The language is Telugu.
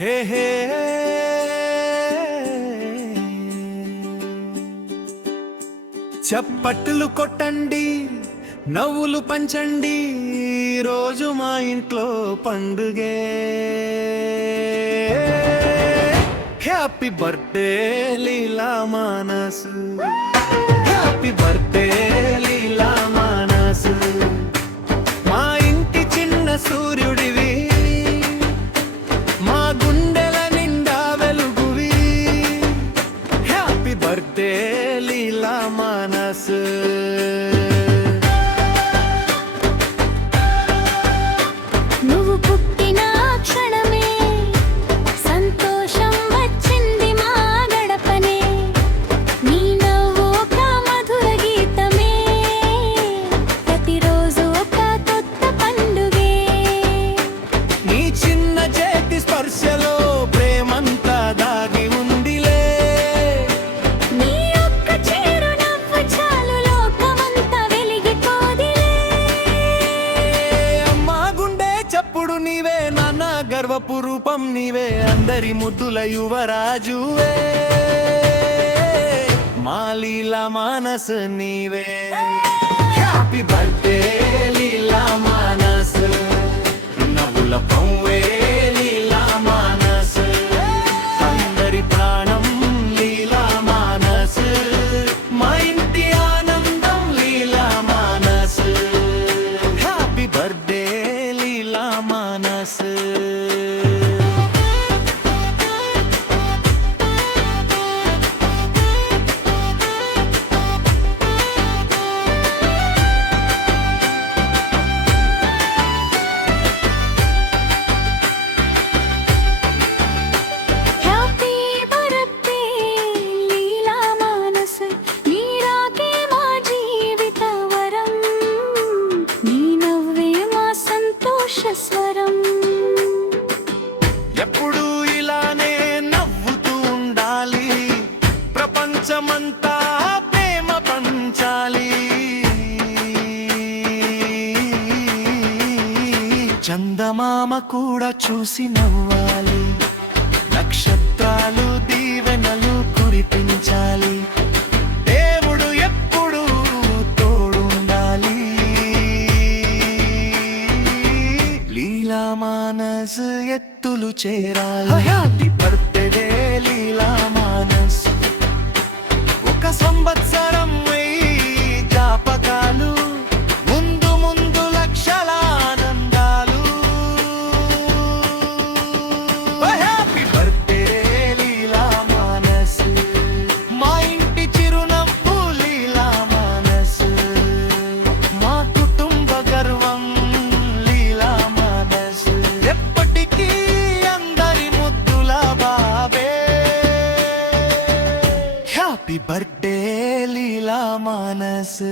హే హే చప్పట్లు కొట్టండి, నవ్వులు పంచండి, రోజు మా ఇంట్లో పండుగే. హ్యాపీ బర్త్డే లీలా మానస్, హ్యాపీ బర్త్డే లీలా మానస్, మా ఇంటి చిన్న సూర్యుడివి, మా గుండెల నిండా వెలుగువి. హ్యాపీ బర్త్డే లీలా మానస్. నువ్వు పుట్టిన క్షణమే సంతోషం వచ్చింది మా గడపనే. నీ నవ్వు ఒక మధుర గీతమే, ప్రతిరోజు ఒక కొత్త పండుగే. నీ చిన్న చేతి స్పర్శలో ప్రేమంతా దాగి ఉందిలే. నీ ఒక్క చిరునవ్వు చాలు లోకమంతా వెలిగిపోదిలే. అమ్మా గుండె చప్పుడు నీవే, నాన్న గర్వపు రూపం నీవే, అందరి ముద్దుల యువరాజువే. మా లీలా మానస్ నీవే. హ్యాపీ బర్త్డే లీలా మానస్, నవ్వుల పౌవే లీలా మానస్, అందరి ప్రాణం లీలా మానస్, మా ఇంటి ఆనందం లీలా మానస్. హ్యాపీ బర్త్డే లీలా మానస్. హ్యాపీ బర్త్డే లీలా మానస్, నీ రాకే మా జీవిత వరం, నీ నవ్వే మా సంతోష స్వరం. ఎప్పుడు ఇలానే నవ్వుతూ ఉండాలి, ప్రపంచమంతా ప్రేమ పంచాలి. చందమామ కూడా చూసి నవ్వాలి, నక్షత్రాలు దీవెనలు కురిపించాలి. దేవుడు ఎప్పుడు తోడుండాలి. లీలా మానస్ ఎత్తులు చేరాలి. హ్యాపీ బర్త్డే లీలా మానస్, ఒక సంవత్సరం జ్ఞాపకాలు, ముందు ముందు లక్షల ఆనందాలు. హ్యాపీ బర్త్డే లీలా మానస్, మా ఇంటి చిరునవ్వు లీలా మానస్, మా కుటుంబ గర్వం లీలా మానస్, ఎప్పటికీ అందరి ముద్దుల బాబే. హ్యాపీ బర్త్డే లీలా మానస్.